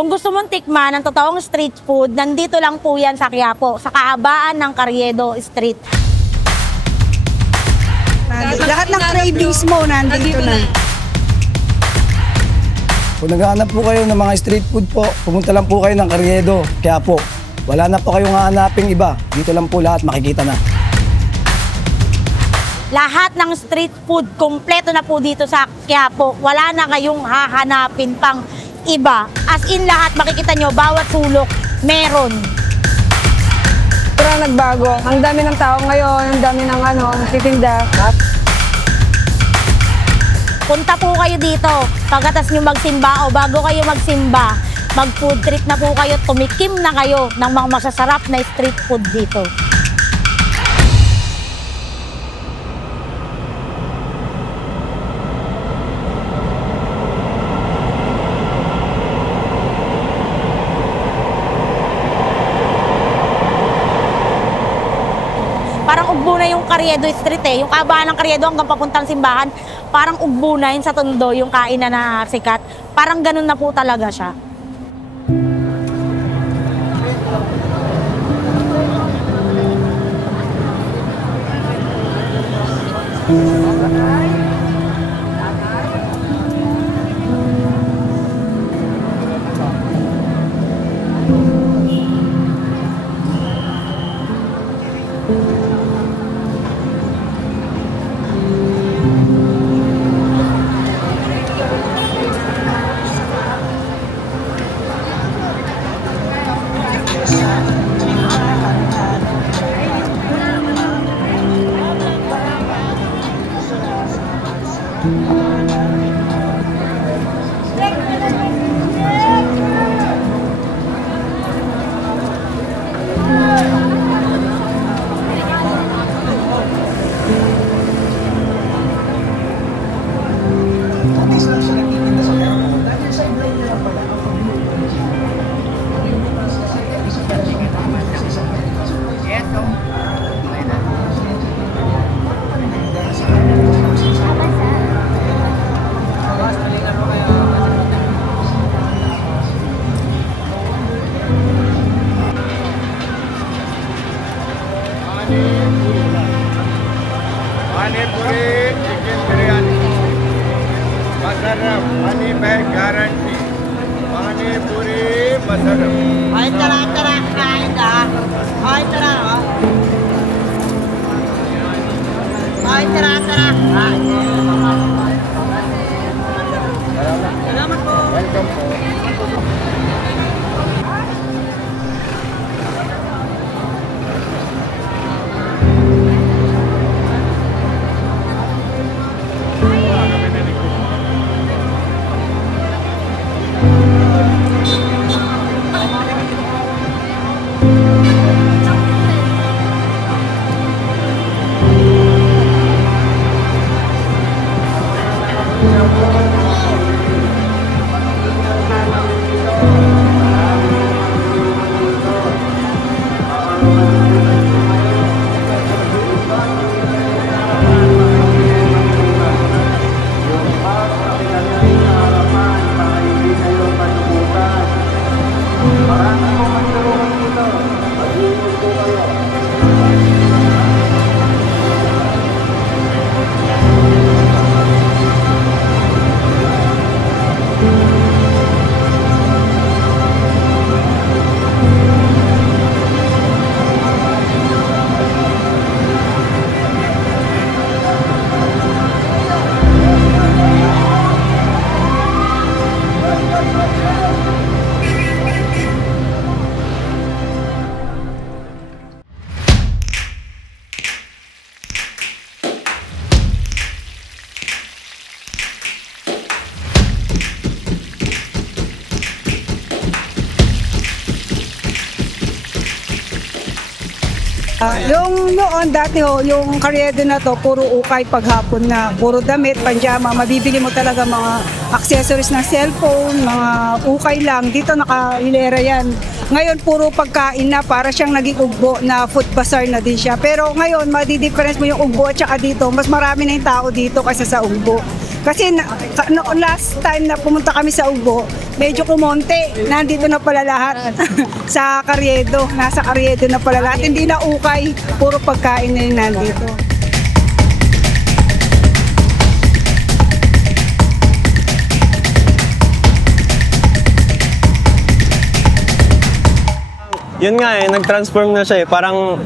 Kung gusto mong tikman ng totoong street food, nandito lang po yan sa Quiapo, sa kahabaan ng Carriedo Street. Lahat ng cravings mo nandito na. Kung naghahanap po kayo ng mga street food po, pumunta lang po kayo ng Carriedo, Quiapo. Wala na po kayong hahanaping iba. Dito lang po lahat makikita na. Lahat ng street food, kompleto na po dito sa Quiapo. Wala na kayong hahanapin pang iba. As in lahat, makikita nyo, bawat sulok, meron. Pero nagbago. Ang dami ng tao ngayon, ang dami ng titinda. Punta po kayo dito. Pagkatas nyo magsimba o bago kayo magsimba, mag-food trip na po kayo, tumikim na kayo ng mga masasarap na street food dito. Parang ugbo na yung Carriedo Street eh. Yung kahabaan ng Carriedo hanggang papuntang simbahan, parang ugbo na yun sa Tondo, yung kainan na sikat. Parang ganun na po talaga siya. Panipuri chicken biryani. Masarap, money back guarantee. Panipuri masarap. Ay, tara, kain ka. Ay, tara, oh. Ay, tara. Salamat po. Welcome po. Yung noon, dati yung Carriedo na to, puro ukay paghapon na. Puro damit, panjama, mabibili mo talaga mga accessories ng cellphone, mga ukay lang. Dito nakahilera yan. Ngayon, puro pagkain na, para siyang naging ugbo na food bazaar na din siya. Pero ngayon, madi-difference mo yung ugbo at saka dito, mas marami na yung tao dito kaysa sa ugbo. Kasi last time na pumunta kami sa Ugbo, medyo kumonte. Nandito na pala lahat sa Carriedo. Nasa Carriedo na pala lahat. Hindi na ukay. Puro pagkain na yung nandito. Yun nga nag-transform na siya Parang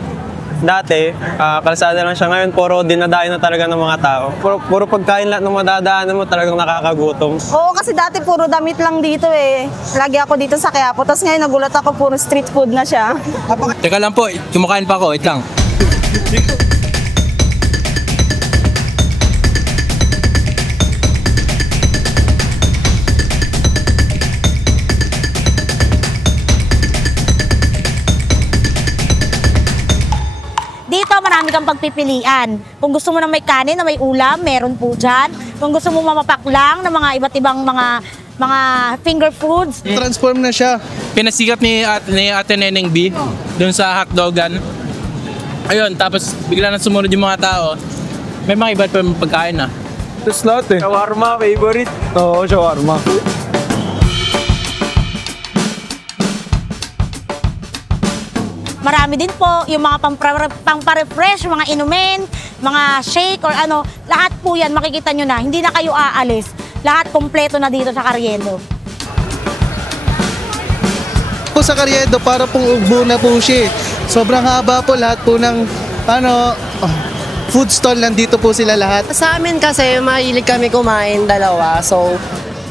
dati, kalsada lang siya. Ngayon, puro dinadayo na talaga ng mga tao. Puro pagkain lahat ng madadaanan mo talagang nakakagutom. Oo, kasi dati puro damit lang dito Lagi ako dito sa Quiapo. Tapos ngayon nagulat ako, puro street food na siya. Teka lang po, kumakain pa ako. Wait lang. Dito, marami kang pagpipilian. Kung gusto mo ng may kanin na may ulam, meron po dyan. Kung gusto mo mamapak lang ng mga iba't ibang mga finger foods. Transform na siya. Pinasikat ni Ate Neneng B doon sa hotdogan. Ayun, tapos bigla na sumunod yung mga tao. May mga iba't ibang pagkain na. Tapos lahat Shawarma, favorite. Oo, shawarma. Marami din po yung mga pampa-refresh, mga inumin, mga shake or ano. Lahat po yan, makikita nyo na. Hindi na kayo aalis. Lahat kompleto na dito sa Carriedo. Po sa Carriedo, para pong Ugbo na po siya. Sobrang haba po lahat po ng food stall, nandito po sila lahat. Sa amin kasi, mahilig kami kumain dalawa. So,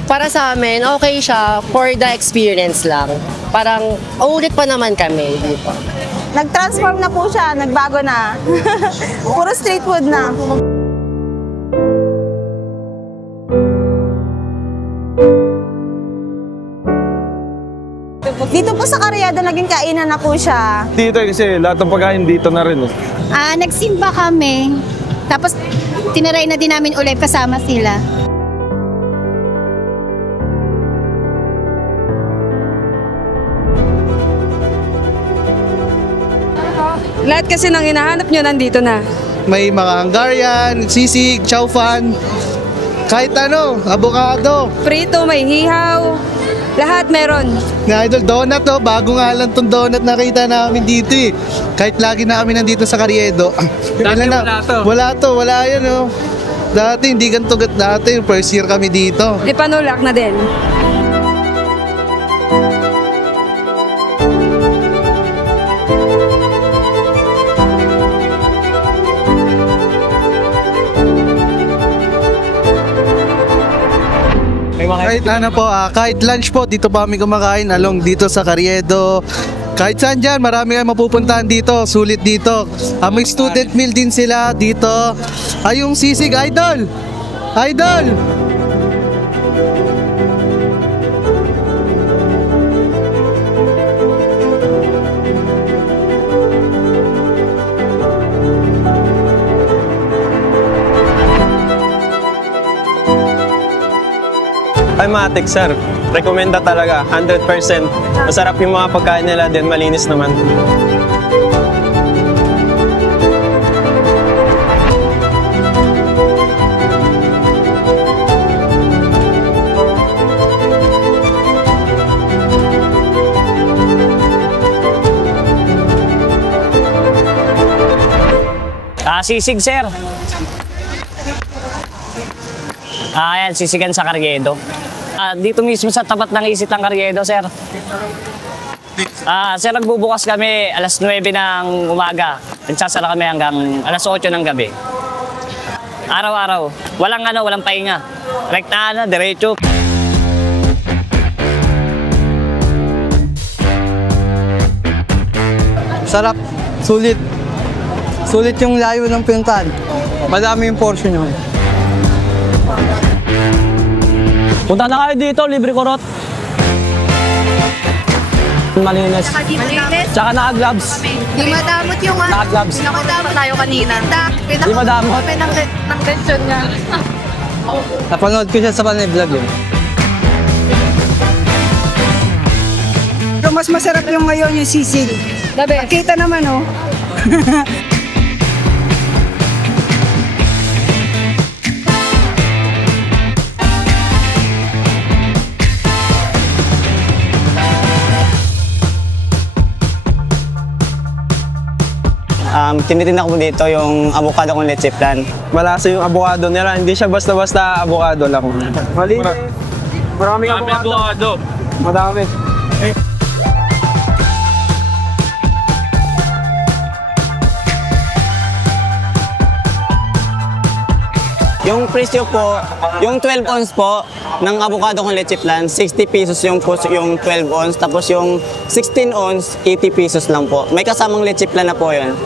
para sa amin, okay siya for the experience lang. Parang, ulit pa naman kami dito. Nag-transform na po siya, nagbago na. Puro street food na. Dito po sa Carriedo, naging kainan na po siya. Dito kasi lahat ng pagkain dito na rin Nagsimba kami. Tapos, tinaray na din namin ulit kasama sila. Lahat kasi nang hinahanap nyo, nandito na. May mga Hungarian, sisig, chow fan, kahit ano, avocado. Prito, may hihaw. Lahat meron. Na idol, donut bago nga lang tong donut nakita namin dito Kahit lagi na kami nandito sa Carriedo. Wala yan Dati hindi ganito dati, first year kami dito. Panulak na din. Kahit ano po, kahit lunch po, dito pa kami kumakain along dito sa Carriedo. Kahit saan dyan, marami kayong mapupuntahan dito, sulit dito. May student meal din sila dito. Yung sisig, idol! Idol! Matic, sir. Rekomenda talaga, 100%. Masarap yung mga pagkain nila din, malinis naman. Sisig, sir. Ayan, sisigan sa Carriedo. Dito mismo sa tapat ng Isitang Carriedo, sir. Sir, nagbubukas kami alas 9 ng umaga. Nagsasara kami hanggang alas 8 ng gabi. Araw-araw. Walang pahinga. Rektahan na, diretso. Sarap, sulit. Sulit yung layo ng pinuntahan. Madami yung portion yun. Punta na kayo dito, libre kurot. Malinis. Tsaka naka-gloves. Di madamot yung Naka-gloves. Nakadamot tayo kanina. Di madamot. Ng tension niya. Napanood ko siya sa panay vlog yun. Pero mas masarap yung ngayon yung sisig. Kita naman tinitinda ko dito yung avocado kong leche flan. Malasa yung avocado nila, hindi siya basta-basta avocado lang. Maraming avocado. Madami. Yung presyo po, yung 12 ounce po ng avocado kong leche flan, 60 pesos yung 12 ounce. Tapos yung 16 ounce, 80 pesos lang po. May kasamang leche flan na po yun.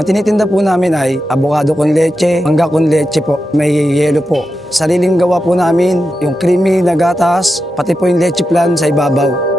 Ang tinitinda po namin ay avocado con leche, mangga con leche po, may yelo po. Sariling gawa po namin yung creamy na gatas, pati po yung leche flan sa ibabaw.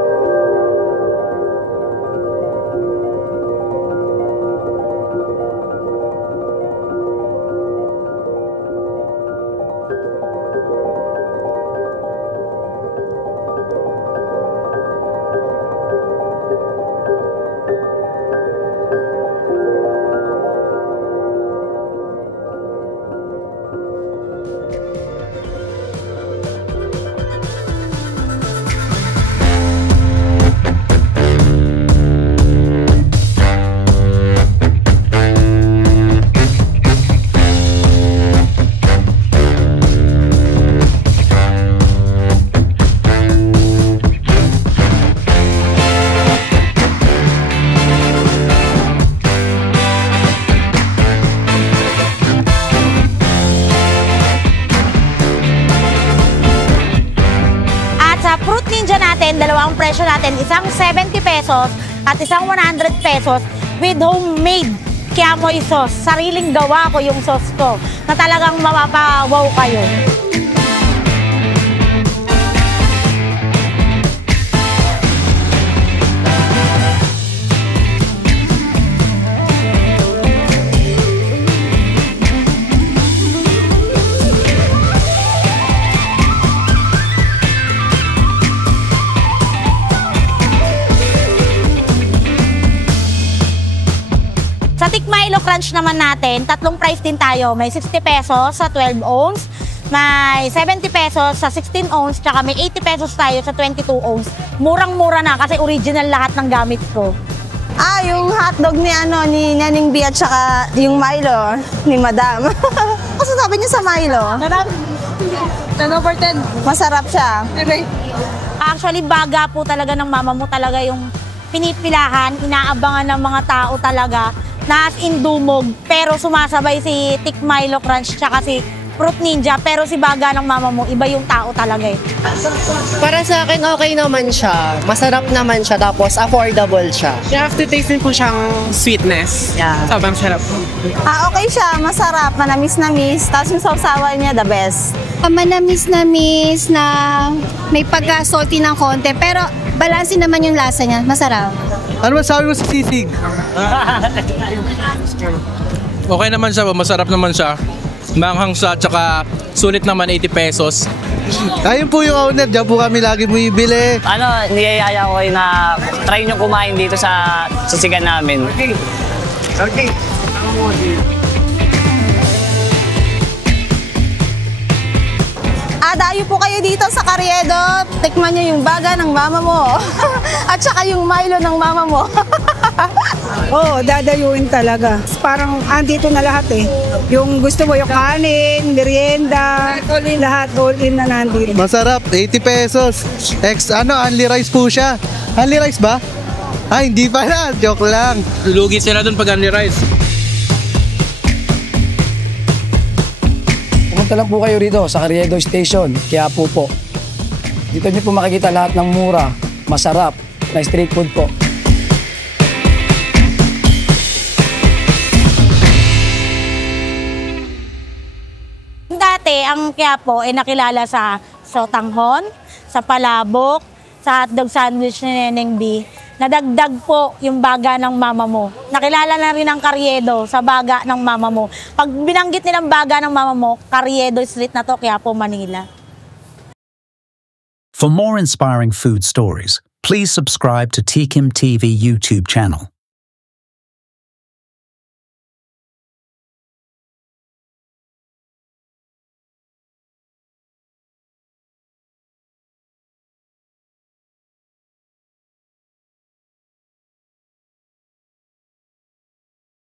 Fruit Ninja natin, dalawang presyo natin, isang 70 pesos at isang 100 pesos with homemade Quiamoy sauce. Sariling gawa ko yung sauce ko na talagang mapapawaw kayo. Sa Thick Milo Crunch naman natin, tatlong price din tayo. May 60 pesos sa 12 ounce, may 70 pesos sa 16 ounce, tsaka may 80 pesos tayo sa 22 ounce. Murang-mura na kasi original lahat ng gamit ko. Yung hotdog ni Naning B at saka yung Milo ni Madam. Kasi sabi niya sa Milo. 10 over 10. Masarap siya. Okay. Actually, baga po talaga ng mama mo talaga yung pinipilahan, inaabangan ng mga tao talaga na as in dumog, pero sumasabay si Thick Milo Crunch tsaka si Fruit Ninja, pero si baga ng mama mo, iba yung tao talaga eh. Para sa akin, okay naman siya. Masarap naman siya, tapos affordable siya. You have to taste din po siyang sweetness. Yeah. Sobrang sarap. Okay siya, masarap, manamis-namis, tapos yung sausawan niya, the best. Manamis-namis na may pagka-salty ng konti, pero balansin naman yung lasa niya, masarap. Ano masabi mo sa sisig? Okay naman siya, masarap naman siya. Manghang siya, tsaka sulit naman 80 pesos. Ayun po yung owner, dyan po kami lagi bumibili. Niyayaya ko kayo na try nyo kumain dito sa sisigan namin. Okay. Dayo po kayo dito sa Carriedo, tikman nyo yung baga ng mama mo. At saka yung Milo ng mama mo. Oo, dadayuin talaga. Parang andito na lahat eh. Yung gusto mo, yung kanin, merienda, lahat all in na nandito. Masarap, 80 pesos. Only rice po siya. Only rice ba? Ay, hindi pala. Joke lang. Lugi sila dun pag only rice. Pumunta lang po kayo rito sa Carriedo Station, Quiapo po. Dito niyo po makikita lahat ng mura, masarap, na street food po. Dati, ang Quiapo ay nakilala sa sotanghon, sa palabok, sa hotdog sandwich ni Neneng B. Nadagdag po yung baga ng mama mo. Nakilala na rin ang Carriedo sa baga ng mama mo. Pag binanggit nilang baga ng mama mo, Carriedo Street na to, Quiapo, Manila. For more inspiring food stories, please subscribe to Tikim TV YouTube channel.